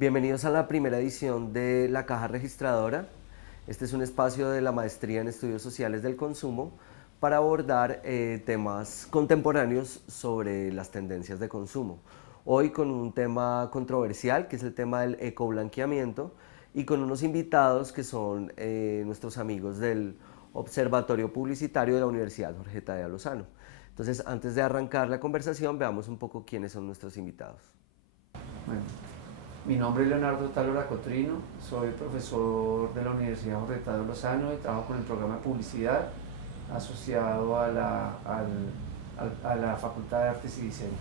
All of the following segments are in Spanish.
Bienvenidos a la primera edición de La Caja Registradora. Este es un espacio de la Maestría en Estudios Sociales del Consumo para abordar temas contemporáneos sobre las tendencias de consumo. Hoy con un tema controversial, que es el tema del ecoblanqueamiento, y con unos invitados que son nuestros amigos del Observatorio Publicitario de la Universidad Jorge Tadeo Lozano. Entonces, antes de arrancar la conversación, veamos un poco quiénes son nuestros invitados. Bueno, mi nombre es Leonardo Talora Cotrino, soy profesor de la Universidad Jorge Tadeo Lozano y trabajo con el programa de publicidad asociado a la Facultad de Artes y Diseño.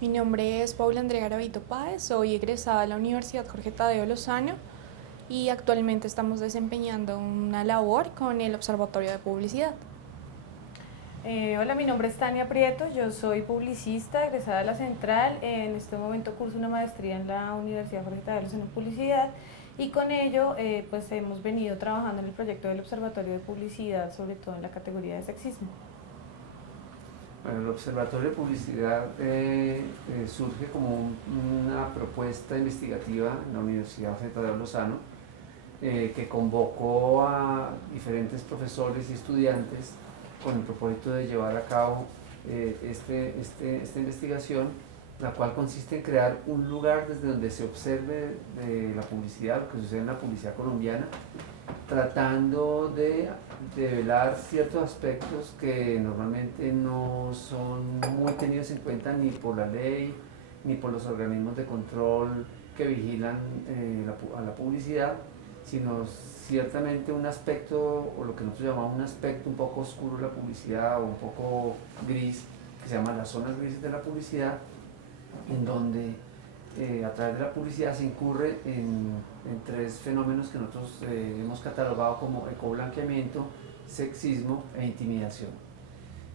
Mi nombre es Paula Andrea Garavito Páez, soy egresada de la Universidad Jorge Tadeo Lozano y actualmente estamos desempeñando una labor con el Observatorio de Publicidad. Hola, mi nombre es Tania Prieto, yo soy publicista, egresada de la Central. En este momento curso una maestría en la Universidad Jorge Tadeo Lozano en Publicidad y con ello pues hemos venido trabajando en el proyecto del Observatorio de Publicidad, sobre todo en la categoría de sexismo. Bueno, el Observatorio de Publicidad surge como una propuesta investigativa en la Universidad Jorge Tadeo Lozano que convocó a diferentes profesores y estudiantes con el propósito de llevar a cabo esta investigación, la cual consiste en crear un lugar desde donde se observe la publicidad, lo que sucede en la publicidad colombiana, tratando de develar ciertos aspectos que normalmente no son muy tenidos en cuenta ni por la ley, ni por los organismos de control que vigilan a la publicidad, sino ciertamente un aspecto, o lo que nosotros llamamos un aspecto un poco oscuro de la publicidad, o un poco gris, que se llaman las zonas grises de la publicidad, en donde a través de la publicidad se incurre en tres fenómenos que nosotros hemos catalogado como ecoblanqueamiento, sexismo e intimidación.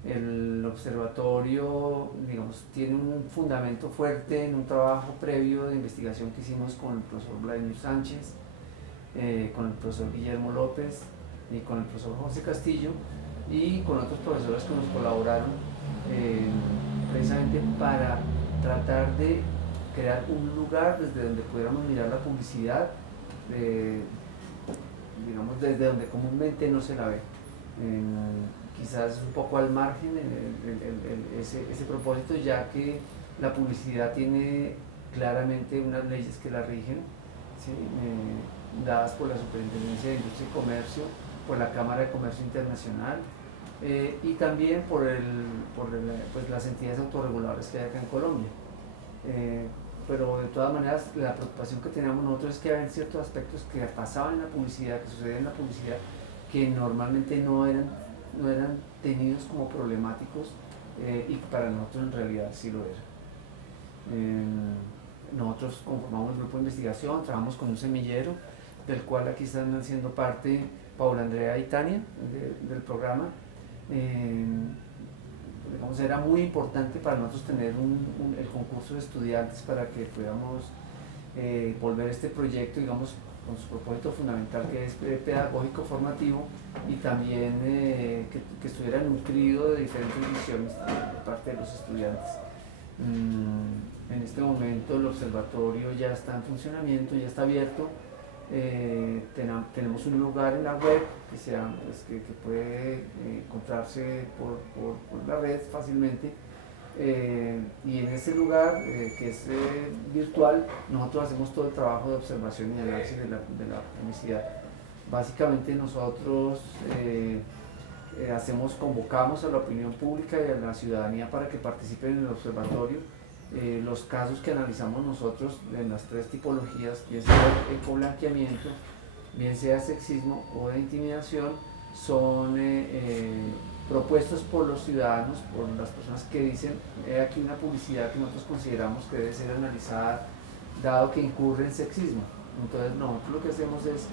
El observatorio, digamos, tiene un fundamento fuerte en un trabajo previo de investigación que hicimos con el profesor Vladimir Sánchez, con el profesor Guillermo López y con el profesor José Castillo y con otros profesores que nos colaboraron precisamente para tratar de crear un lugar desde donde pudiéramos mirar la publicidad, digamos desde donde comúnmente no se la ve. Quizás un poco al margen ese propósito, ya que la publicidad tiene claramente unas leyes que la rigen, ¿sí? Dadas por la Superintendencia de Industria y Comercio, por la Cámara de Comercio Internacional y también por pues las entidades autorreguladoras que hay acá en Colombia. Pero de todas maneras la preocupación que teníamos nosotros es que había ciertos aspectos que pasaban en la publicidad, que sucedían en la publicidad, que normalmente no eran tenidos como problemáticos y para nosotros en realidad sí lo eran. Nosotros conformamos el grupo de investigación, trabajamos con un semillero, del cual aquí están haciendo parte Paula Andrea y Tania del programa. Digamos, era muy importante para nosotros tener el concurso de estudiantes para que podamos volver este proyecto, digamos, con su propósito fundamental, que es pedagógico formativo, y también que estuviera nutrido de diferentes visiones de parte de los estudiantes. En este momento el observatorio ya está en funcionamiento, ya está abierto. Tenemos un lugar en la web que puede encontrarse por la red fácilmente, y en ese lugar que es virtual, nosotros hacemos todo el trabajo de observación y análisis de la publicidad. Básicamente nosotros convocamos a la opinión pública y a la ciudadanía para que participen en el observatorio. Los casos que analizamos nosotros en las tres tipologías, bien sea ecoblanqueamiento, bien sea sexismo o de intimidación, son propuestos por los ciudadanos, por las personas que dicen: aquí una publicidad que nosotros consideramos que debe ser analizada dado que incurre en sexismo. Entonces nosotros lo que hacemos es,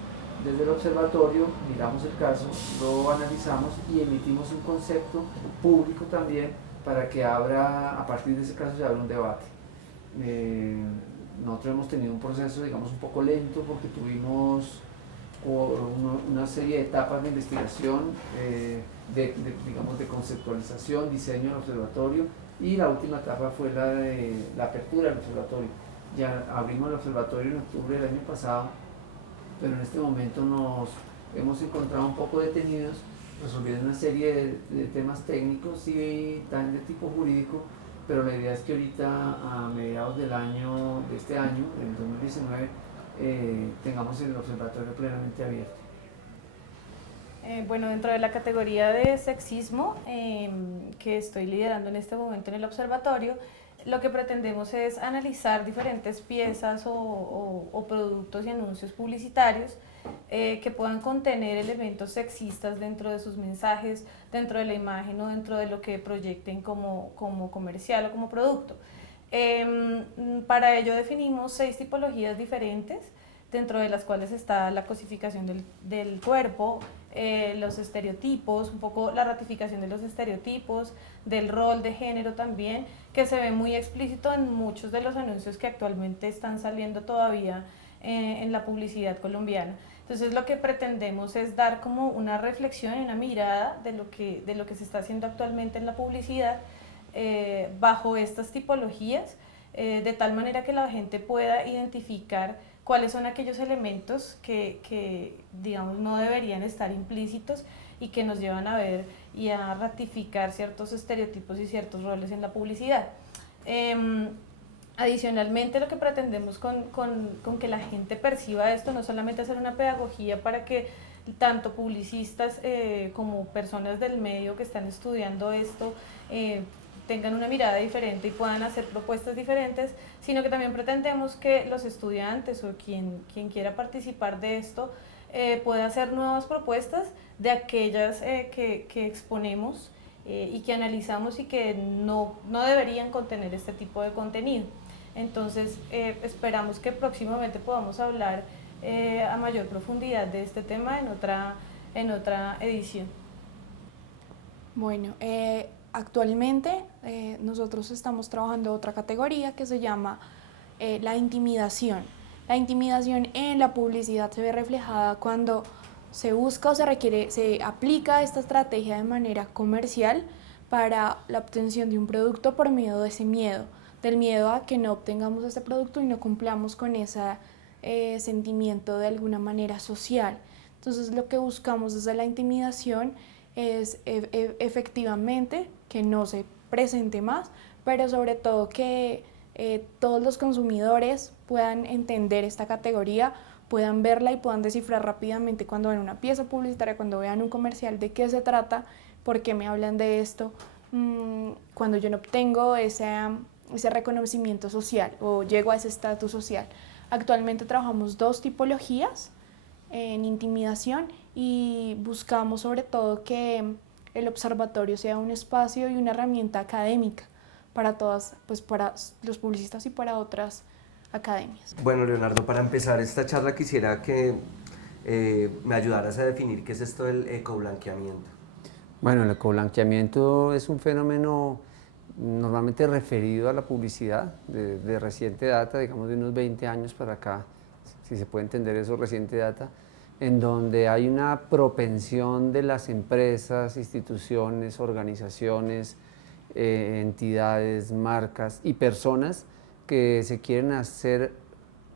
desde el observatorio, miramos el caso, lo analizamos y emitimos un concepto público también para que a partir de ese caso se abra un debate. Nosotros hemos tenido un proceso, digamos, un poco lento, porque tuvimos una serie de etapas de investigación, digamos, de conceptualización, diseño del observatorio, y la última etapa fue la de la apertura del observatorio. ya abrimos el observatorio en octubre del año pasado, pero en este momento nos hemos encontrado un poco detenidos resolviendo una serie de temas técnicos y también de tipo jurídico, pero la idea es que ahorita a mediados de este año, del 2019, tengamos el observatorio plenamente abierto. Bueno, dentro de la categoría de sexismo que estoy liderando en este momento en el observatorio, lo que pretendemos es analizar diferentes piezas o productos y anuncios publicitarios que puedan contener elementos sexistas dentro de sus mensajes, dentro de la imagen o dentro de lo que proyecten como comercial o como producto. Para ello definimos 6 tipologías diferentes, dentro de las cuales está la cosificación del cuerpo, los estereotipos, un poco la ratificación de los estereotipos, del rol de género también, que se ve muy explícito en muchos de los anuncios que actualmente están saliendo todavía en la publicidad colombiana. Entonces lo que pretendemos es dar como una reflexión y una mirada de lo que se está haciendo actualmente en la publicidad bajo estas tipologías, de tal manera que la gente pueda identificar cuáles son aquellos elementos que digamos no deberían estar implícitos y que nos llevan a ver y a ratificar ciertos estereotipos y ciertos roles en la publicidad. Adicionalmente, lo que pretendemos con que la gente perciba esto, no solamente hacer una pedagogía para que tanto publicistas como personas del medio que están estudiando esto tengan una mirada diferente y puedan hacer propuestas diferentes, sino que también pretendemos que los estudiantes o quien quiera participar de esto pueda hacer nuevas propuestas de aquellas que exponemos y que analizamos y que no deberían contener este tipo de contenido. Entonces esperamos que próximamente podamos hablar a mayor profundidad de este tema en otra edición. Bueno, actualmente nosotros estamos trabajando otra categoría que se llama la intimidación. La intimidación en la publicidad se ve reflejada cuando se busca o se aplica esta estrategia de manera comercial para la obtención de un producto por medio de ese miedo, del miedo a que no obtengamos este producto y no cumplamos con ese sentimiento de alguna manera social. Entonces lo que buscamos desde la intimidación es efectivamente que no se presente más, pero sobre todo que todos los consumidores puedan entender esta categoría, puedan verla y puedan descifrar rápidamente cuando vean una pieza publicitaria, cuando vean un comercial, de qué se trata, por qué me hablan de esto, cuando yo no obtengo ese reconocimiento social o llego a ese estatus social. Actualmente trabajamos 2 tipologías en intimidación y buscamos sobre todo que el observatorio sea un espacio y una herramienta académica para todas, pues para los publicistas y para otras academias. Bueno, Leonardo, para empezar esta charla quisiera que me ayudaras a definir qué es esto del ecoblanqueamiento. Bueno, el ecoblanqueamiento es un fenómeno normalmente referido a la publicidad de reciente data, digamos de unos 20 años para acá, si se puede entender eso, reciente data, en donde hay una propensión de las empresas, instituciones, organizaciones, entidades, marcas y personas que se quieren hacer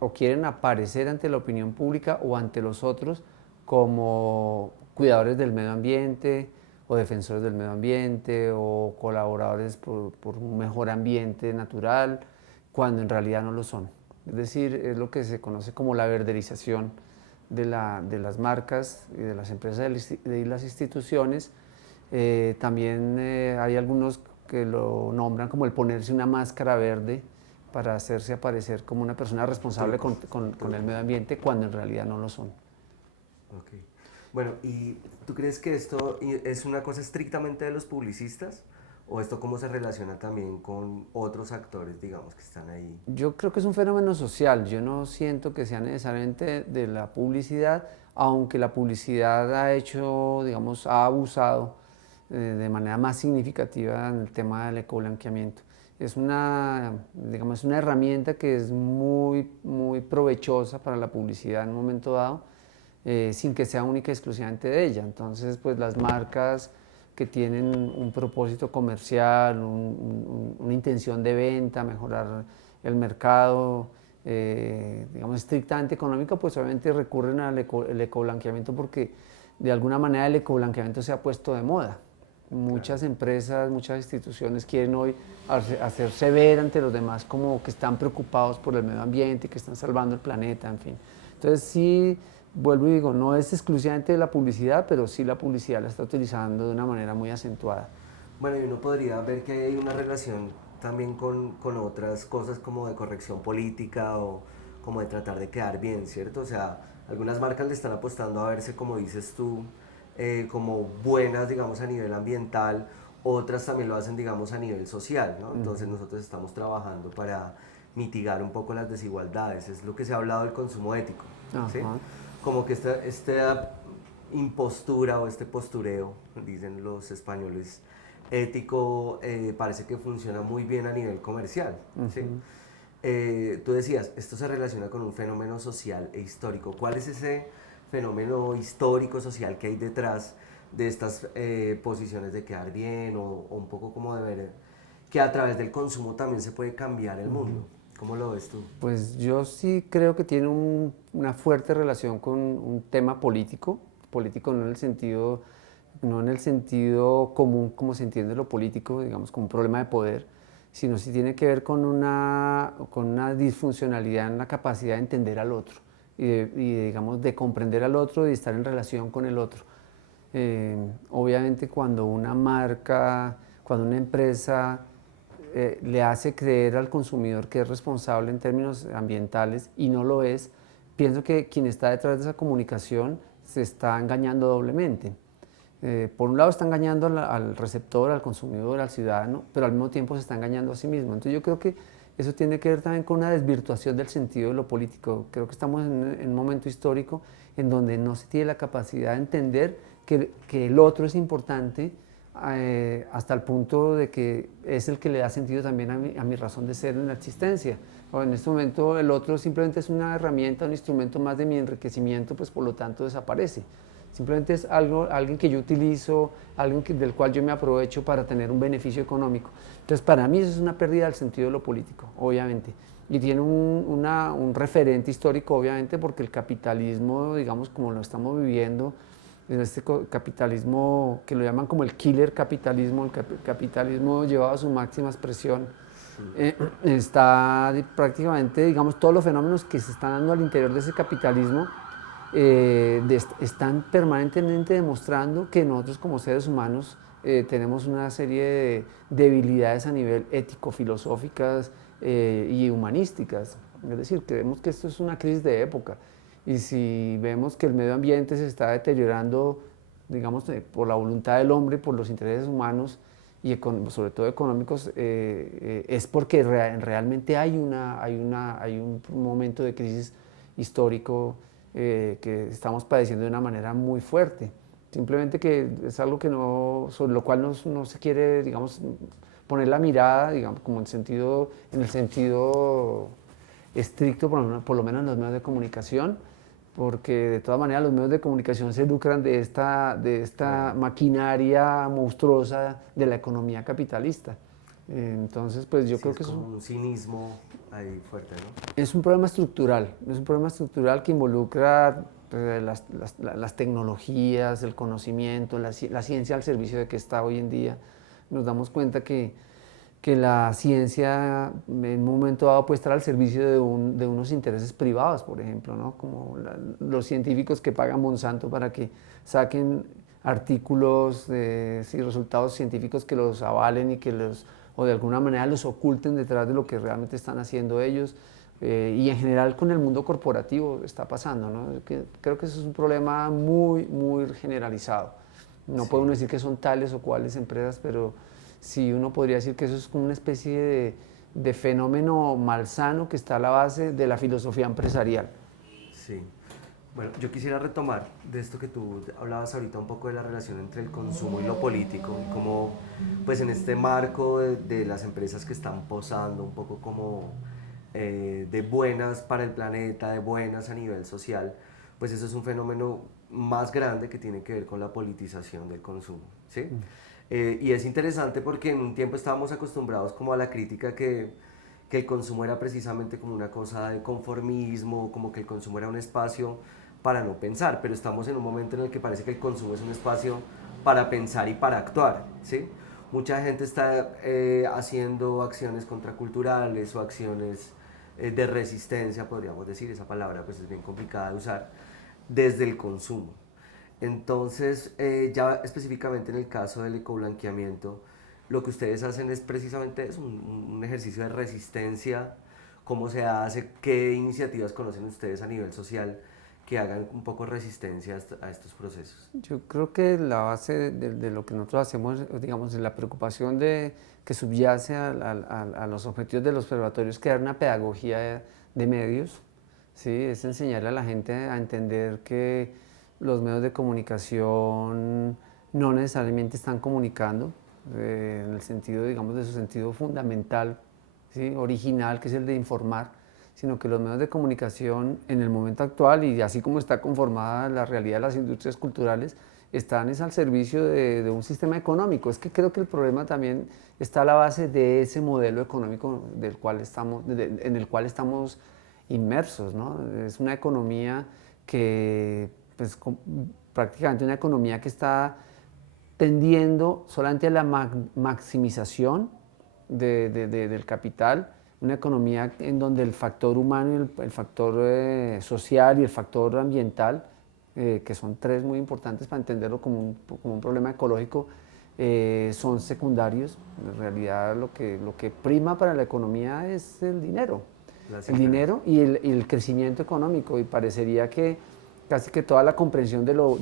o quieren aparecer ante la opinión pública o ante los otros como cuidadores del medio ambiente o defensores del medio ambiente o colaboradores por un mejor ambiente natural, cuando en realidad no lo son. Es decir, es lo que se conoce como la verderización de las marcas y de las empresas y las instituciones. También hay algunos que lo nombran como el ponerse una máscara verde para hacerse aparecer como una persona responsable con el medio ambiente cuando en realidad no lo son. Okay. Bueno, ¿y tú crees que esto es una cosa estrictamente de los publicistas? ¿O esto cómo se relaciona también con otros actores, digamos, que están ahí? Yo creo que es un fenómeno social. Yo no siento que sea necesariamente de la publicidad, aunque la publicidad ha hecho, digamos, ha abusado de manera más significativa en el tema del ecoblanqueamiento. Es digamos, una herramienta que es muy, muy provechosa para la publicidad en un momento dado, sin que sea única y exclusivamente de ella. Entonces, pues las marcas que tienen un propósito comercial, una intención de venta, mejorar el mercado, digamos, estrictamente económica, pues obviamente recurren al ecoblanqueamiento porque de alguna manera el ecoblanqueamiento se ha puesto de moda. Muchas empresas, muchas instituciones quieren hoy hacerse ver ante los demás como que están preocupados por el medio ambiente, que están salvando el planeta, en fin. Entonces sí, vuelvo y digo, no es exclusivamente de la publicidad, pero sí la publicidad la está utilizando de una manera muy acentuada. Bueno, y uno podría ver que hay una relación también con otras cosas como de corrección política o como de tratar de quedar bien, ¿cierto? O sea, algunas marcas le están apostando a verse, como dices tú, como buenas, digamos, a nivel ambiental, otras también lo hacen, digamos, a nivel social, ¿no? Entonces nosotros estamos trabajando para mitigar un poco las desigualdades, es lo que se ha hablado del consumo ético, ¿sí? Como que esta impostura o este postureo, dicen los españoles, ético, parece que funciona muy bien a nivel comercial, ¿sí? Tú decías, esto se relaciona con un fenómeno social e histórico. ¿Cuál es ese fenómeno histórico, social que hay detrás de estas posiciones de quedar bien o un poco como de ver que a través del consumo también se puede cambiar el mundo? ¿Cómo lo ves tú? Pues yo sí creo que tiene una fuerte relación con un tema político no en el sentido común como se entiende lo político, digamos como un problema de poder, sino sí tiene que ver con una disfuncionalidad en la capacidad de entender al otro digamos, de comprender al otro y de estar en relación con el otro. Obviamente cuando una marca, cuando una empresa le hace creer al consumidor que es responsable en términos ambientales y no lo es, pienso que quien está detrás de esa comunicación se está engañando doblemente. Por un lado está engañando al receptor, al consumidor, al ciudadano, pero al mismo tiempo se está engañando a sí mismo. Entonces yo creo que eso tiene que ver también con una desvirtuación del sentido de lo político. Creo que estamos en un momento histórico en donde no se tiene la capacidad de entender que el otro es importante hasta el punto de que es el que le da sentido también a mi razón de ser en la existencia. En este momento el otro simplemente es una herramienta, un instrumento más de mi enriquecimiento, pues por lo tanto desaparece. Simplemente es alguien que yo utilizo, alguien del cual yo me aprovecho para tener un beneficio económico. Entonces, para mí eso es una pérdida del sentido de lo político, obviamente. Y tiene un referente histórico, obviamente, porque el capitalismo, digamos, como lo estamos viviendo, en este capitalismo que lo llaman como el killer capitalismo, el capitalismo llevado a su máxima expresión, está prácticamente, digamos, todos los fenómenos que se están dando al interior de ese capitalismo, están permanentemente demostrando que nosotros como seres humanos tenemos una serie de debilidades a nivel ético-filosóficas y humanísticas. Es decir, creemos que esto es una crisis de época y si vemos que el medio ambiente se está deteriorando, digamos, por la voluntad del hombre, por los intereses humanos y sobre todo económicos, es porque realmente hay un momento de crisis histórico que estamos padeciendo de una manera muy fuerte. Simplemente que es algo que sobre lo cual no se quiere, digamos, poner la mirada, digamos, como en el sentido estricto, por lo menos en los medios de comunicación, porque de todas maneras los medios de comunicación se lucran de esta maquinaria monstruosa de la economía capitalista. Entonces, pues yo creo que es como un cinismo ahí fuerte, ¿no? Es un problema estructural que involucra las tecnologías, el conocimiento, la ciencia al servicio de que está hoy en día. Nos damos cuenta que la ciencia en un momento dado puede estar al servicio de unos intereses privados, por ejemplo, ¿no? Como los científicos que pagan Monsanto para que saquen artículos y resultados científicos que los avalen y o de alguna manera los oculten detrás de lo que realmente están haciendo ellos. Y en general con el mundo corporativo está pasando, ¿no? Creo que eso es un problema muy, muy generalizado. No puede uno decir que son tales o cuales empresas, pero sí uno podría decir que eso es como una especie de fenómeno malsano que está a la base de la filosofía empresarial. Sí. Bueno, yo quisiera retomar de esto que tú hablabas ahorita un poco de la relación entre el consumo y lo político, y cómo pues en este marco de las empresas que están posando un poco como de buenas para el planeta, de buenas a nivel social, pues eso es un fenómeno más grande que tiene que ver con la politización del consumo, ¿sí? Y es interesante porque en un tiempo estábamos acostumbrados como a la crítica que que el consumo era precisamente como una cosa de conformismo, como que el consumo era un espacio para no pensar, pero estamos en un momento en el que parece que el consumo es un espacio para pensar y para actuar, ¿sí? Mucha gente está haciendo acciones contraculturales o acciones de resistencia, podríamos decir, esa palabra pues es bien complicada de usar, desde el consumo. Entonces, ya específicamente en el caso del ecoblanqueamiento, lo que ustedes hacen es precisamente eso, un ejercicio de resistencia. ¿Cómo se hace? ¿Qué iniciativas conocen ustedes a nivel social que hagan un poco resistencia a estos procesos? Yo creo que la base de lo que nosotros hacemos, digamos, la preocupación que subyace a los objetivos del observatorio es crear una pedagogía de medios, ¿sí? Es enseñarle a la gente a entender que los medios de comunicación no necesariamente están comunicando, en el sentido, digamos, de su sentido fundamental, ¿sí? Original, que es el de informar, sino que los medios de comunicación en el momento actual y así como está conformada la realidad de las industrias culturales, están al servicio de un sistema económico. Es que creo que el problema también está a la base de ese modelo económico en el cual estamos inmersos, ¿no? Es una economía que, pues, prácticamente una economía que está tendiendo solamente a la maximización del capital, una economía en donde el factor humano, el factor social y el factor ambiental, que son tres muy importantes para entenderlo como un problema ecológico, son secundarios. En realidad lo que prima para la economía es el dinero. El dinero y el crecimiento económico, y parecería que casi que toda la comprensión o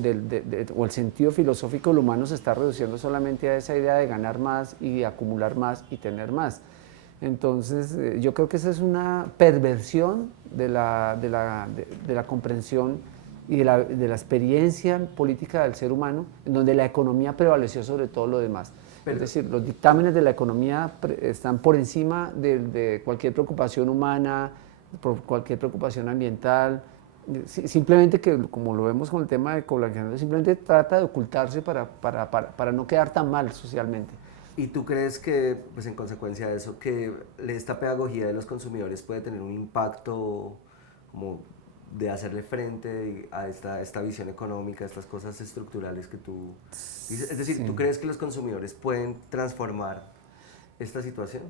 el sentido filosófico del humano se está reduciendo solamente a esa idea de ganar más y de acumular más y tener más. Entonces, yo creo que esa es una perversión de la comprensión y de la experiencia política del ser humano, en donde la economía prevaleció sobre todo lo demás. Es decir, los dictámenes de la economía están por encima de cualquier preocupación humana, por cualquier preocupación ambiental. Simplemente que, como lo vemos con el tema de ecoblanqueamiento, simplemente trata de ocultarse para no quedar tan mal socialmente. ¿Y tú crees que, pues en consecuencia de eso, que esta pedagogía de los consumidores puede tener un impacto como de hacerle frente a esta visión económica, a estas cosas estructurales que tú dices? Es decir, ¿tú crees que los consumidores pueden transformar esta situación?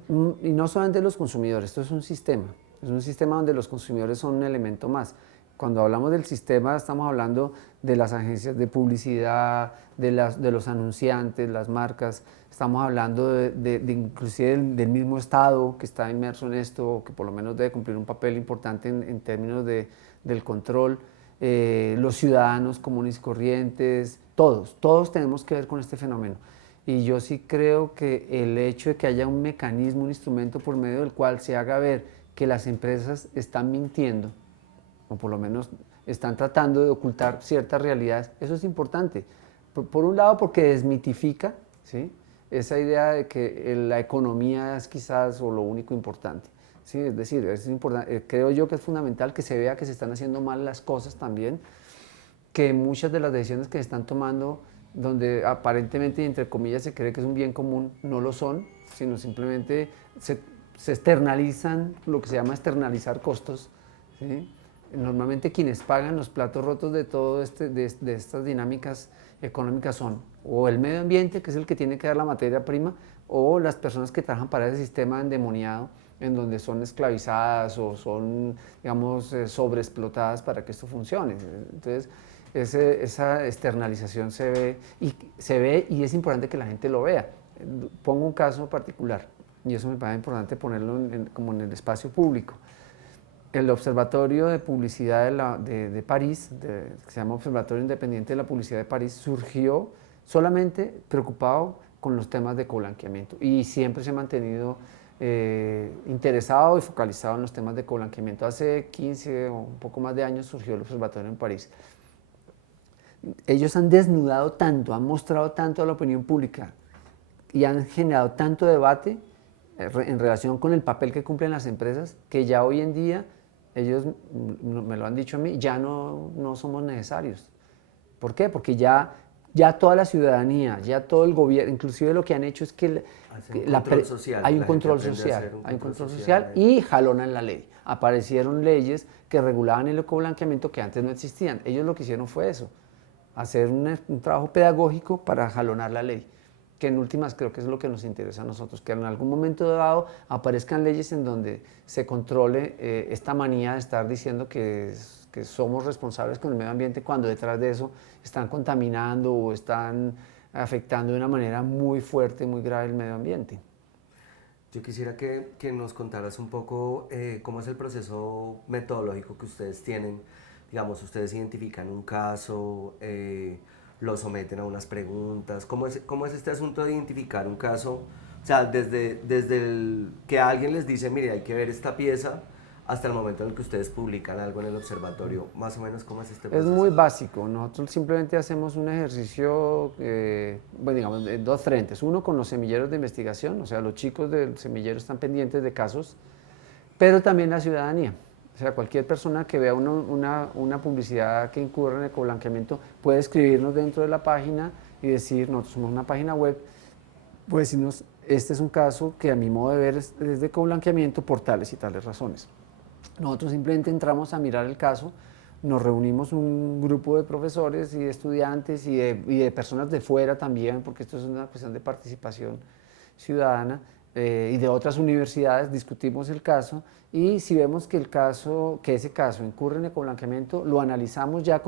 Y no solamente los consumidores, esto es un sistema donde los consumidores son un elemento más. Cuando hablamos del sistema estamos hablando de las agencias de publicidad, de los anunciantes, las marcas, estamos hablando inclusive del mismo Estado que está inmerso en esto, que por lo menos debe cumplir un papel importante en términos del control, los ciudadanos comunes y corrientes, todos tenemos que ver con este fenómeno. Y yo sí creo que el hecho de que haya un mecanismo, un instrumento por medio del cual se haga ver que las empresas están mintiendo, o por lo menos están tratando de ocultar ciertas realidades, eso es importante. Por un lado, porque desmitifica, ¿sí?, esa idea de que la economía es quizás o lo único importante. ¿Sí? Es decir, es importante, creo yo que es fundamental que se vea que se están haciendo mal las cosas también, que muchas de las decisiones que se están tomando, donde aparentemente y entre comillas se cree que es un bien común, no lo son, sino simplemente se externalizan, lo que se llama externalizar costos, ¿sí? Normalmente quienes pagan los platos rotos de todo de estas dinámicas económicas son o el medio ambiente, que es el que tiene que dar la materia prima, o las personas que trabajan para ese sistema endemoniado, en donde son esclavizadas o son, digamos, sobreexplotadas para que esto funcione. Entonces, esa externalización se ve y es importante que la gente lo vea. Pongo un caso particular, y eso me parece importante ponerlo como en el espacio público. El Observatorio de Publicidad de París, que se llama Observatorio Independiente de la Publicidad de París, surgió solamente preocupado con los temas de ecoblanqueamiento y siempre se ha mantenido interesado y focalizado en los temas de ecoblanqueamiento. Hace 15 o un poco más de años surgió el Observatorio en París. Ellos han desnudado tanto, han mostrado tanto a la opinión pública y han generado tanto debate en relación con el papel que cumplen las empresas, que ya hoy en día, ellos me lo han dicho a mí, ya no somos necesarios. ¿Por qué? Porque ya ya toda la ciudadanía, ya todo el gobierno, inclusive lo que han hecho es que hay un control social y jalonan la ley. Aparecieron leyes que regulaban el ecoblanqueamiento que antes no existían. Ellos lo que hicieron fue eso, hacer un trabajo pedagógico para jalonar la ley, que en últimas creo que es lo que nos interesa a nosotros, que en algún momento dado aparezcan leyes en donde se controle esta manía de estar diciendo que somos responsables con el medio ambiente cuando detrás de eso están contaminando o están afectando de una manera muy fuerte, muy grave el medio ambiente. Yo quisiera que nos contaras un poco cómo es el proceso metodológico que ustedes tienen. Digamos, ustedes identifican un caso, lo someten a unas preguntas. ¿Cómo es este asunto de identificar un caso? O sea, desde que alguien les dice, mire, hay que ver esta pieza, hasta el momento en el que ustedes publican algo en el observatorio, más o menos, ¿cómo es este proceso? Es muy básico. Nosotros simplemente hacemos un ejercicio, bueno, digamos, en dos frentes. Uno con los semilleros de investigación, o sea, los chicos del semillero están pendientes de casos, pero también la ciudadanía. O sea, cualquier persona que vea una publicidad que incurra en ecoblanqueamiento puede escribirnos dentro de la página y decir, nosotros somos una página web, puede decirnos, este es un caso que a mi modo de ver es de ecoblanqueamiento por tales y tales razones. Nosotros simplemente entramos a mirar el caso, nos reunimos un grupo de profesores y de estudiantes y de personas de fuera también, porque esto es una cuestión de participación ciudadana, y de otras universidades, discutimos el caso y si vemos que ese caso incurre en ecoblanqueamiento, lo analizamos ya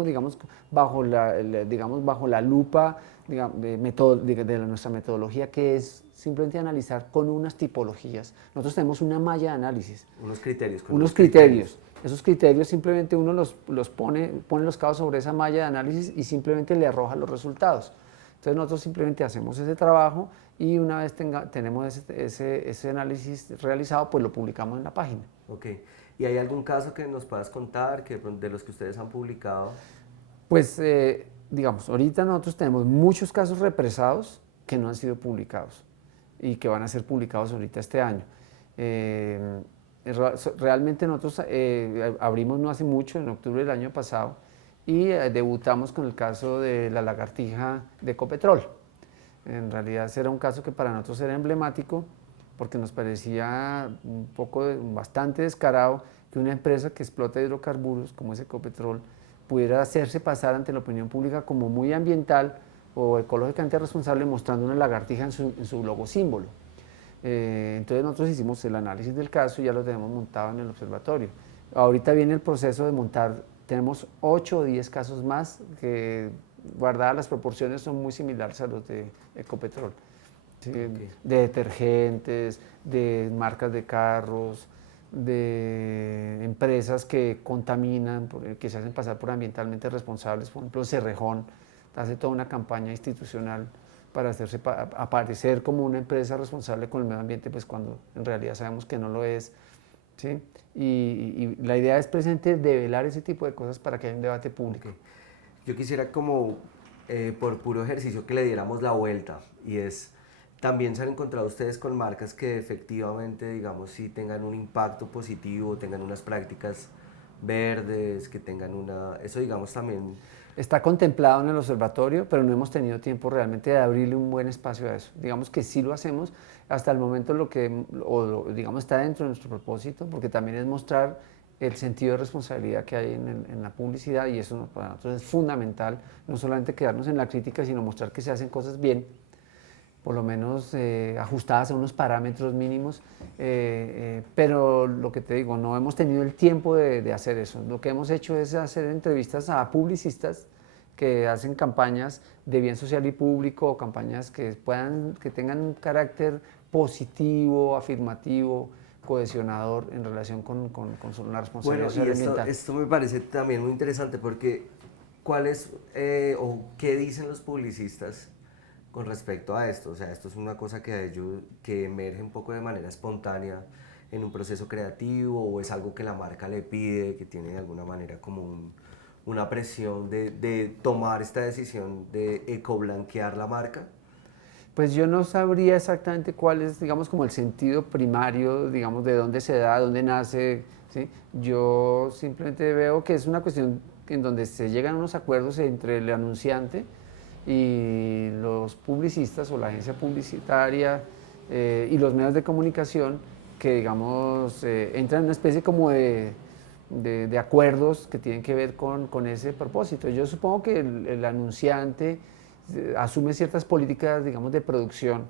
bajo la lupa de nuestra metodología, que es simplemente analizar con unas tipologías. Nosotros tenemos una malla de análisis. Unos criterios. Unos criterios. Esos criterios simplemente uno los pone los casos sobre esa malla de análisis y simplemente le arroja los resultados. Entonces nosotros simplemente hacemos ese trabajo y una vez tenemos ese análisis realizado, pues lo publicamos en la página. Ok. ¿Y hay algún caso que nos puedas contar de los que ustedes han publicado? Pues, digamos, ahorita nosotros tenemos muchos casos represados que no han sido publicados y que van a ser publicados ahorita este año. Realmente nosotros abrimos no hace mucho, en octubre del año pasado, y debutamos con el caso de la lagartija de Ecopetrol. En realidad ese era un caso que para nosotros era emblemático porque nos parecía bastante descarado que una empresa que explota hidrocarburos como es Ecopetrol pudiera hacerse pasar ante la opinión pública como muy ambiental o ecológicamente responsable mostrando una lagartija en su logo símbolo. Entonces nosotros hicimos el análisis del caso y ya lo tenemos montado en el observatorio. Ahorita viene el proceso de montar, tenemos 8 o 10 casos más que, guardadas las proporciones, son muy similares a los de Ecopetrol. ¿Sí? Okay. De detergentes, de marcas de carros, de empresas que contaminan, que se hacen pasar por ambientalmente responsables. Por ejemplo, Cerrejón hace toda una campaña institucional para hacerse aparecer como una empresa responsable con el medio ambiente, pues cuando en realidad sabemos que no lo es. ¿Sí? Y la idea es precisamente develar ese tipo de cosas para que haya un debate público. Okay. Yo quisiera como por puro ejercicio que le diéramos la vuelta, y es, también se han encontrado ustedes con marcas que efectivamente, digamos, sí tengan un impacto positivo, tengan unas prácticas verdes, que tengan eso digamos también... Está contemplado en el observatorio, pero no hemos tenido tiempo realmente de abrirle un buen espacio a eso. Digamos que sí lo hacemos, hasta el momento digamos está dentro de nuestro propósito, porque también es mostrar el sentido de responsabilidad que hay en la publicidad, y eso para nosotros es fundamental, no solamente quedarnos en la crítica, sino mostrar que se hacen cosas bien, por lo menos ajustadas a unos parámetros mínimos, pero lo que te digo, no hemos tenido el tiempo de hacer eso. Lo que hemos hecho es hacer entrevistas a publicistas que hacen campañas de bien social y público, o campañas que tengan un carácter positivo, afirmativo, cohesionador en relación con la responsabilidad social ambiental. Esto me parece también muy interesante porque ¿cuáles o qué dicen los publicistas con respecto a esto? O sea, esto es una cosa que emerge un poco de manera espontánea en un proceso creativo, o es algo que la marca le pide, que tiene de alguna manera como una presión de tomar esta decisión de ecoblanquear la marca. Pues yo no sabría exactamente cuál es, digamos, como el sentido primario, digamos, de dónde se da, dónde nace, ¿sí? Yo simplemente veo que es una cuestión en donde se llegan a unos acuerdos entre el anunciante y los publicistas o la agencia publicitaria y los medios de comunicación que, digamos, entran en una especie como de acuerdos que tienen que ver con ese propósito. Yo supongo que el anunciante asume ciertas políticas, digamos, de producción,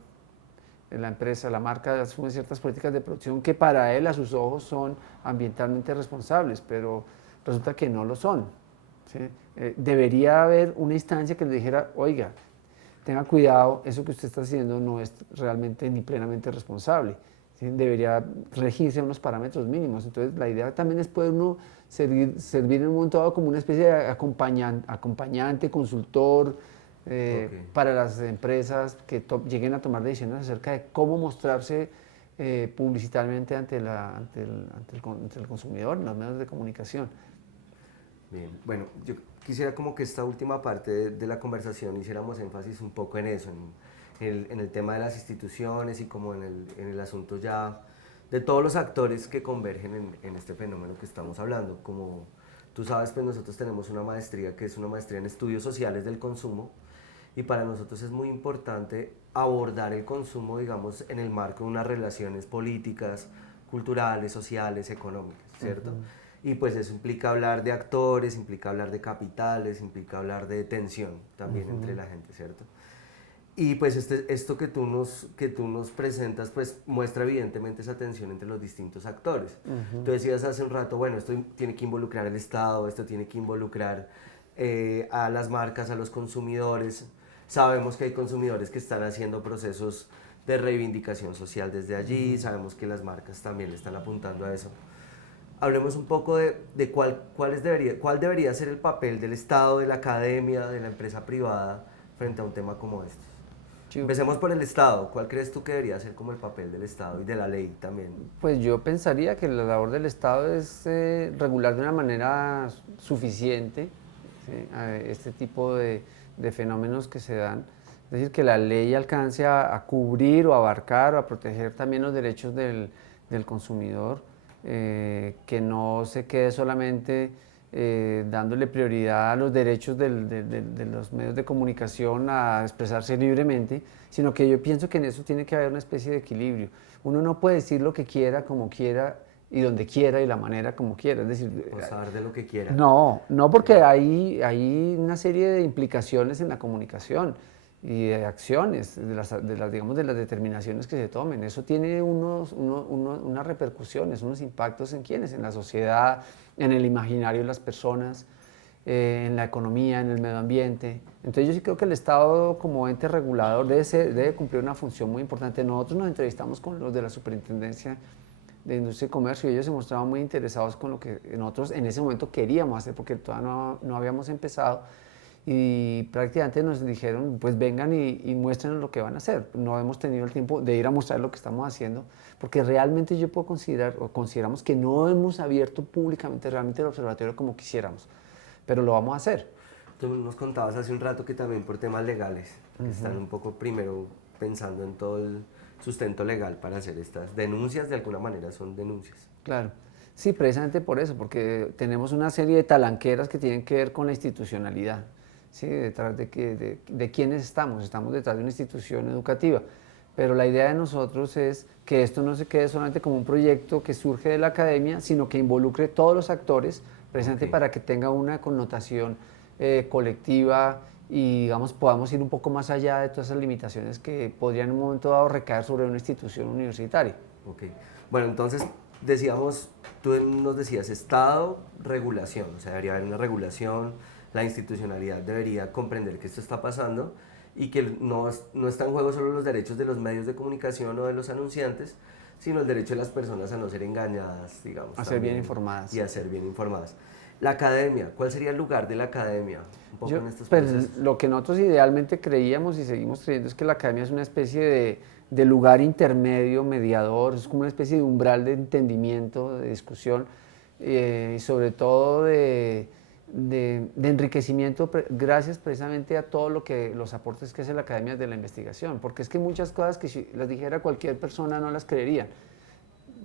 la empresa, la marca asume ciertas políticas de producción que para él, a sus ojos, son ambientalmente responsables, pero resulta que no lo son, ¿sí? Debería haber una instancia que le dijera, oiga, tenga cuidado, eso que usted está haciendo no es realmente ni plenamente responsable, ¿sí? Debería regirse unos parámetros mínimos. Entonces la idea también es poder uno servir en un momento dado como una especie de acompañante, consultor, para las empresas que lleguen a tomar decisiones acerca de cómo mostrarse publicitariamente ante el consumidor, en los medios de comunicación. Bien, bueno, yo quisiera como que esta última parte de la conversación hiciéramos énfasis un poco en eso, en el tema de las instituciones y como en el asunto ya de todos los actores que convergen en este fenómeno que estamos hablando. Como tú sabes, pues nosotros tenemos una maestría que es una maestría en estudios sociales del consumo, y para nosotros es muy importante abordar el consumo, digamos, en el marco de unas relaciones políticas, culturales, sociales, económicas, ¿cierto? Y pues eso implica hablar de actores, implica hablar de capitales, implica hablar de tensión también entre la gente, ¿cierto? Y pues esto que tú nos presentas pues muestra evidentemente esa tensión entre los distintos actores. Tú decías hace un rato, bueno, esto tiene que involucrar al Estado, esto tiene que involucrar a las marcas, a los consumidores. Sabemos que hay consumidores que están haciendo procesos de reivindicación social desde allí, sabemos que las marcas también le están apuntando a eso. Hablemos un poco de cuál debería ser el papel del Estado, de la academia, de la empresa privada frente a un tema como este. Sí. Empecemos por el Estado. ¿Cuál crees tú que debería ser como el papel del Estado y de la ley también? Pues yo pensaría que la labor del Estado es regular de una manera suficiente, ¿sí?, este tipo de fenómenos que se dan, es decir, que la ley alcance a cubrir o abarcar o a proteger también los derechos del consumidor, que no se quede solamente dándole prioridad a los derechos de los medios de comunicación a expresarse libremente, sino que yo pienso que en eso tiene que haber una especie de equilibrio. Uno no puede decir lo que quiera, como quiera, y donde quiera y la manera como quiera, es decir, o saber de lo que quiera. No, porque hay una serie de implicaciones en la comunicación y de acciones, digamos, de las determinaciones que se tomen. Eso tiene unas repercusiones, unos impactos en quiénes, en la sociedad, en el imaginario de las personas, en la economía, en el medio ambiente. Entonces yo sí creo que el Estado como ente regulador debe cumplir una función muy importante. Nosotros nos entrevistamos con los de la Superintendencia de Industria y Comercio y ellos se mostraban muy interesados con lo que nosotros en ese momento queríamos hacer, porque todavía no habíamos empezado, y prácticamente nos dijeron, pues vengan y muéstrenos lo que van a hacer. No hemos tenido el tiempo de ir a mostrar lo que estamos haciendo, porque realmente yo puedo considerar, o consideramos que no hemos abierto públicamente realmente el observatorio como quisiéramos, pero lo vamos a hacer. Tú nos contabas hace un rato que también por temas legales, que están un poco primero pensando en todo el sustento legal para hacer estas denuncias, de alguna manera son denuncias. Claro, sí, precisamente por eso, porque tenemos una serie de talanqueras que tienen que ver con la institucionalidad, ¿sí? Detrás de quiénes estamos detrás de una institución educativa, pero la idea de nosotros es que esto no se quede solamente como un proyecto que surge de la academia, sino que involucre todos los actores, precisamente para que tenga una connotación colectiva, y digamos podamos ir un poco más allá de todas esas limitaciones que podrían en un momento dado recaer sobre una institución universitaria. Okay. Bueno, entonces tú nos decías Estado, regulación, o sea, debería haber una regulación, la institucionalidad debería comprender que esto está pasando y que no está en juego solo los derechos de los medios de comunicación o de los anunciantes, sino el derecho de las personas a no ser engañadas, digamos. A ser bien informadas. Y a ser bien informadas. La academia, ¿cuál sería el lugar de la academia? Un poco en estos pues, lo que nosotros idealmente creíamos y seguimos creyendo es que la academia es una especie de lugar intermedio, mediador, es como una especie de umbral de entendimiento, de discusión, y sobre todo de enriquecimiento gracias precisamente a todo los aportes que hace la academia de la investigación, porque es que muchas cosas que si las dijera cualquier persona no las creerían.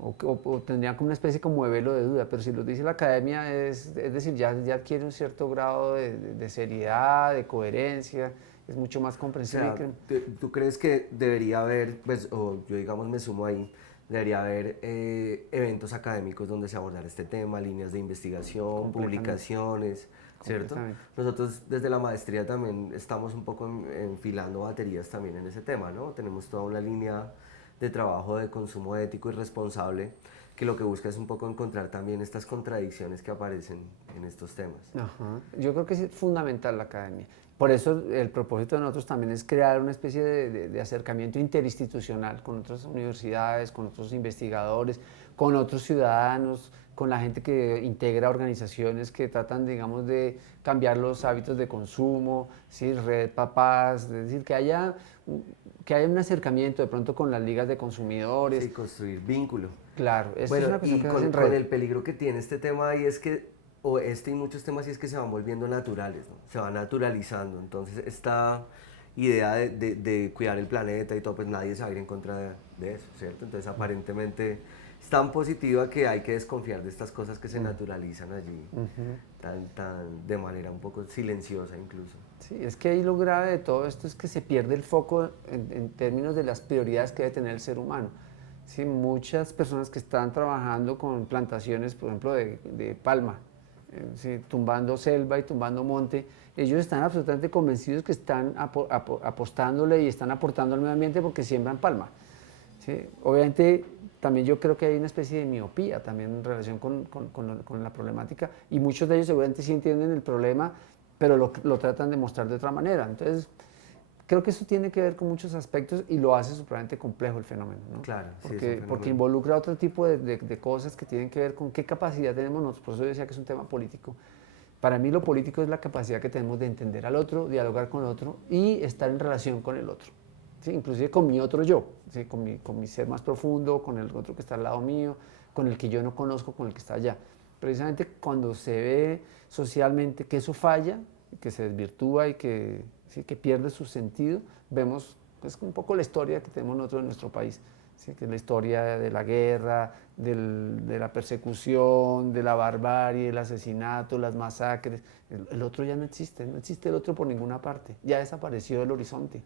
o tendrían como una especie como de velo de duda, pero si lo dice la academia es decir, ya adquiere un cierto grado de seriedad, de coherencia, es mucho más O comprensible. sea, ¿tú crees que debería haber, pues, o yo digamos me sumo ahí, debería haber eventos académicos donde se abordara este tema, líneas de investigación, publicaciones, ¿cierto? Nosotros desde la maestría también estamos un poco enfilando baterías también en ese tema, ¿no? Tenemos toda una línea de trabajo de consumo ético y responsable que lo que busca es un poco encontrar también estas contradicciones que aparecen en estos temas. Ajá. Yo creo que es fundamental la academia. Por eso el propósito de nosotros también es crear una especie de acercamiento interinstitucional con otras universidades, con otros investigadores, con otros ciudadanos, con la gente que integra organizaciones que tratan, digamos, de cambiar los hábitos de consumo, ¿sí? Red Papás, es decir, que haya un acercamiento de pronto con las ligas de consumidores. Sí, construir vínculo. Claro, eso bueno, es una cuestión y que se hace en con red. el peligro que tiene este tema y es que, o este y muchos temas, y es que se van volviendo naturales, ¿no? Se van naturalizando. Entonces, esta idea de cuidar el planeta y todo, pues nadie se va a ir en contra de eso, ¿cierto? Entonces, aparentemente es tan positiva que hay que desconfiar de estas cosas que se naturalizan allí, de manera un poco silenciosa incluso. Sí, es que ahí lo grave de todo esto es que se pierde el foco en términos de las prioridades que debe tener el ser humano. Sí, muchas personas que están trabajando con plantaciones, por ejemplo, de palma, sí, tumbando selva y tumbando monte, ellos están absolutamente convencidos que están apostándole y están aportando al medio ambiente porque siembran palma. Sí, obviamente también yo creo que hay una especie de miopía también en relación con la problemática y muchos de ellos seguramente sí entienden el problema, pero lo tratan de mostrar de otra manera. Entonces, creo que eso tiene que ver con muchos aspectos y lo hace supremamente complejo el fenómeno, ¿no? Claro, sí, porque involucra otro tipo de cosas que tienen que ver con qué capacidad tenemos nosotros. Por eso yo decía que es un tema político. Para mí lo político es la capacidad que tenemos de entender al otro, dialogar con el otro y estar en relación con el otro. ¿Sí? Inclusive con mi otro yo, ¿sí? con mi ser más profundo, con el otro que está al lado mío, con el que yo no conozco, con el que está allá. Precisamente cuando se ve socialmente que eso falla, que se desvirtúa y que, ¿sí? que pierde su sentido, vemos pues, un poco la historia que tenemos nosotros en nuestro país, ¿sí? que es la historia de la guerra, de la persecución, de la barbarie, el asesinato, las masacres. El otro ya no existe el otro por ninguna parte, ya desapareció del horizonte.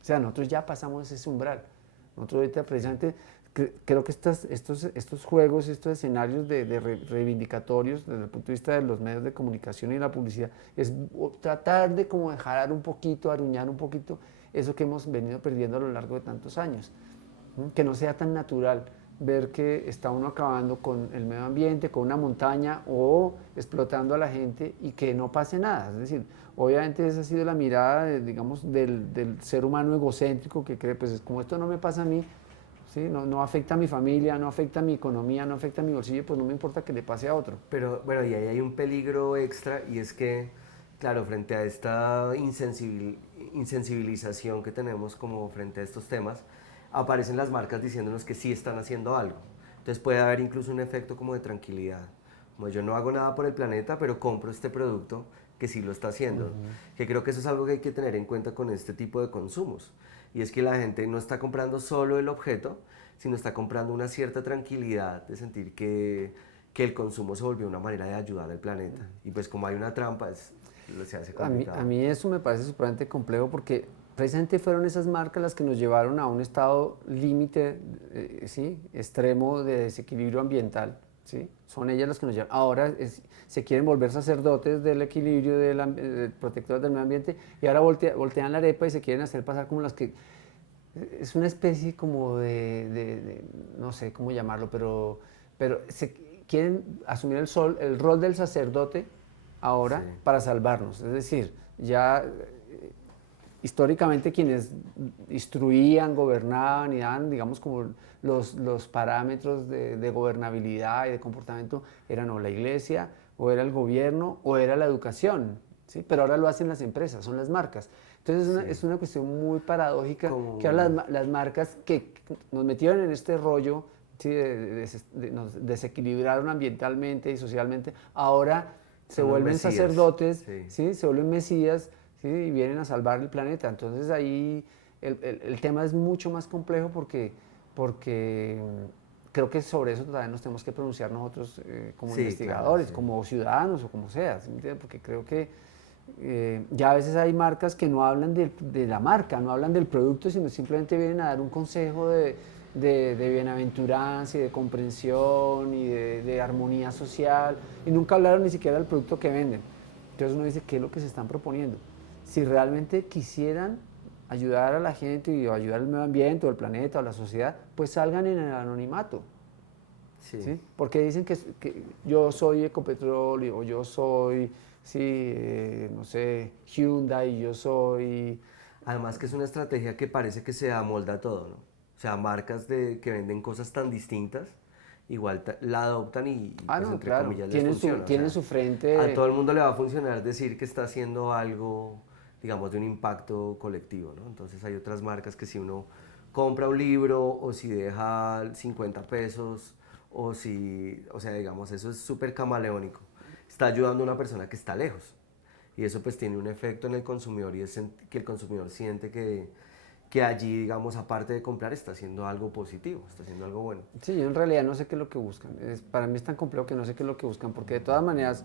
O sea, nosotros ya pasamos ese umbral. Nosotros ahorita precisamente creo que estos juegos, estos escenarios de reivindicatorios desde el punto de vista de los medios de comunicación y la publicidad, es tratar de como dejar un poquito, aruñar un poquito eso que hemos venido perdiendo a lo largo de tantos años. Que no sea tan natural ver que está uno acabando con el medio ambiente, con una montaña o explotando a la gente y que no pase nada. Es decir, obviamente esa ha sido la mirada, digamos, del ser humano egocéntrico que cree, pues como esto no me pasa a mí, ¿sí? No afecta a mi familia, no afecta a mi economía, no afecta a mi bolsillo, pues no me importa que le pase a otro. Pero bueno, y ahí hay un peligro extra y es que, claro, frente a esta insensibilización que tenemos como frente a estos temas, aparecen las marcas diciéndonos que sí están haciendo algo. Entonces puede haber incluso un efecto como de tranquilidad. Como yo no hago nada por el planeta, pero compro este producto que sí lo está haciendo. Que creo que eso es algo que hay que tener en cuenta con este tipo de consumos. Y es que la gente no está comprando solo el objeto, sino está comprando una cierta tranquilidad de sentir que el consumo se volvió una manera de ayudar al planeta. Y pues como hay una trampa, se hace complicado. A mí eso me parece supremamente complejo porque precisamente fueron esas marcas las que nos llevaron a un estado límite, ¿sí? extremo de desequilibrio ambiental. ¿Sí? Son ellas las que nos llevan. Ahora se quieren volver sacerdotes del equilibrio, protectores del medio ambiente y ahora voltean la arepa y se quieren hacer pasar como las que... Es una especie como no sé cómo llamarlo, pero se quieren asumir el rol del sacerdote ahora sí. para salvarnos. Es decir, ya... históricamente quienes instruían, gobernaban y daban, digamos, como los parámetros de gobernabilidad y de comportamiento eran o la iglesia, o era el gobierno, o era la educación, ¿sí? Pero ahora lo hacen las empresas, son las marcas. Entonces es una cuestión muy paradójica que ahora las marcas que nos metieron en este rollo, ¿sí? Nos desequilibraron ambientalmente y socialmente, ahora se vuelven sacerdotes, ¿sí? Se vuelven mesías, ¿sí? Y vienen a salvar el planeta. Entonces ahí el tema es mucho más complejo porque creo que sobre eso todavía nos tenemos que pronunciar nosotros como Sí, investigadores, claro, sí. como ciudadanos o como sea, ¿sí me entiende? Porque creo que ya a veces hay marcas que no hablan de la marca, no hablan del producto, sino simplemente vienen a dar un consejo de bienaventuranza y de comprensión y de armonía social, y nunca hablaron ni siquiera del producto que venden. Entonces uno dice, ¿qué es lo que se están proponiendo? Si realmente quisieran ayudar a la gente y ayudar al medio ambiente o al planeta o a la sociedad, pues salgan en el anonimato. Sí. ¿Sí? Porque dicen que yo soy Ecopetrol o yo soy, sí, no sé, Hyundai, yo soy... Además que es una estrategia que parece que se amolda a todo, ¿no? O sea, marcas que venden cosas tan distintas, igual la adoptan y Ah, pues no, entre claro, comillas les tienen funciona. O tienen sea, su a frente... todo el mundo le va a funcionar decir que está haciendo algo, digamos, de un impacto colectivo, ¿no? Entonces hay otras marcas que si uno compra un libro o si deja 50 pesos o si, o sea, digamos, eso es súper camaleónico. Está ayudando a una persona que está lejos. Y eso pues tiene un efecto en el consumidor y es que el consumidor siente que allí, digamos, aparte de comprar, está haciendo algo positivo, está haciendo algo bueno. Sí, yo en realidad no sé qué es lo que buscan. Para mí es tan complejo que no sé qué es lo que buscan, porque de todas maneras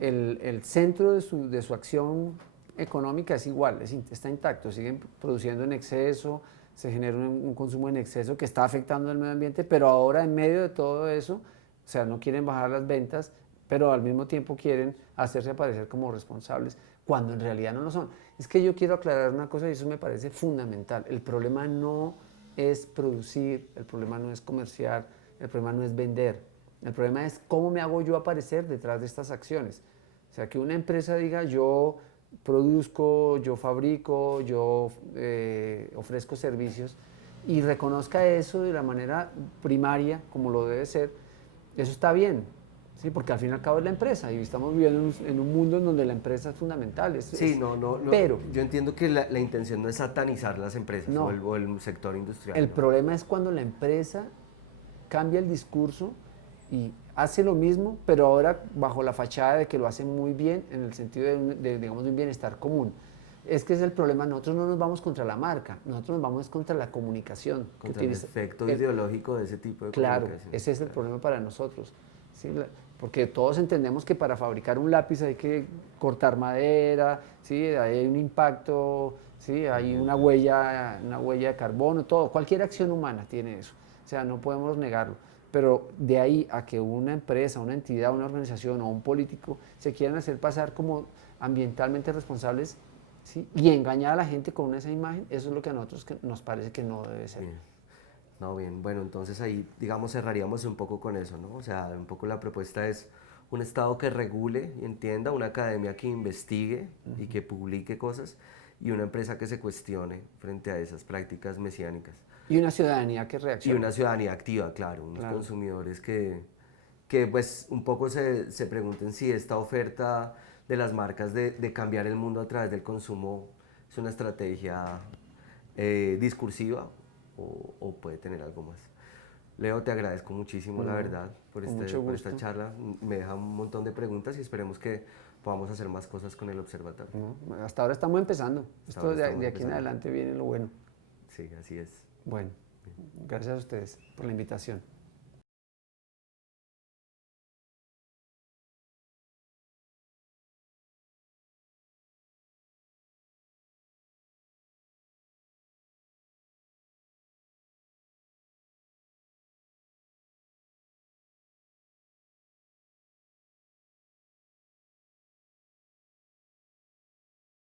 el centro de su acción económica es igual, está intacto, siguen produciendo en exceso, se genera un consumo en exceso que está afectando al medio ambiente, pero ahora en medio de todo eso, o sea, no quieren bajar las ventas, pero al mismo tiempo quieren hacerse aparecer como responsables, cuando en realidad no lo son. Es que yo quiero aclarar una cosa y eso me parece fundamental. El problema no es producir, el problema no es comerciar, el problema no es vender. El problema es cómo me hago yo aparecer detrás de estas acciones. O sea, que una empresa diga yo produzco, yo fabrico, yo ofrezco servicios y reconozca eso de la manera primaria, como lo debe ser, eso está bien. Sí, porque al fin y al cabo es la empresa y estamos viviendo en un mundo en donde la empresa es fundamental. Sí, no, pero yo entiendo que la intención no es satanizar las empresas no, o el sector industrial. el ¿no? problema es cuando la empresa cambia el discurso y hace lo mismo, pero ahora bajo la fachada de que lo hace muy bien en el sentido digamos, de un bienestar común. Es que es el problema, nosotros no nos vamos contra la marca, nosotros nos vamos contra la comunicación. Contra el efecto ideológico de ese tipo de Claro, comunicación. ese es el problema para nosotros. ¿Sí? Porque todos entendemos que para fabricar un lápiz hay que cortar madera, ¿sí? Hay un impacto, ¿sí? Hay una huella de carbono, todo, cualquier acción humana tiene eso. O sea, no podemos negarlo. Pero de ahí a que una empresa, una entidad, una organización o un político se quieran hacer pasar como ambientalmente responsables, ¿sí? Y engañar a la gente con esa imagen, eso es lo que a nosotros nos parece que no debe ser. Bien. No, bien, bueno, entonces ahí, digamos, cerraríamos un poco con eso, ¿no? O sea, un poco la propuesta es un Estado que regule y entienda, una academia que investigue y que publique cosas y una empresa que se cuestione frente a esas prácticas mesiánicas. Y una ciudadanía que Y reaccione. una ciudadanía activa, claro, unos Claro. consumidores que pues un poco se pregunten si esta oferta de las marcas de cambiar el mundo a través del consumo es una estrategia discursiva o puede tener algo más. Leo, te agradezco muchísimo, la verdad, por, con mucho por esta gusto. charla. Me deja un montón de preguntas y esperemos que podamos hacer más cosas con el observatorio. No, hasta ahora estamos empezando. Esto ahora de estamos aquí en empezando. adelante viene lo bueno. Sí, así es. Bueno, gracias a ustedes por la invitación.